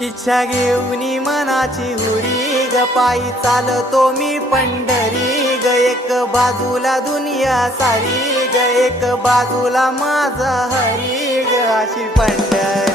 इच्छा घेऊनी मनाची हुरी ग, पायी चालतो मी पंढरी ग, एक बाजूला दुनिया सारी ग, एक बाजूला माझा हरी ग, अशी पंढरी।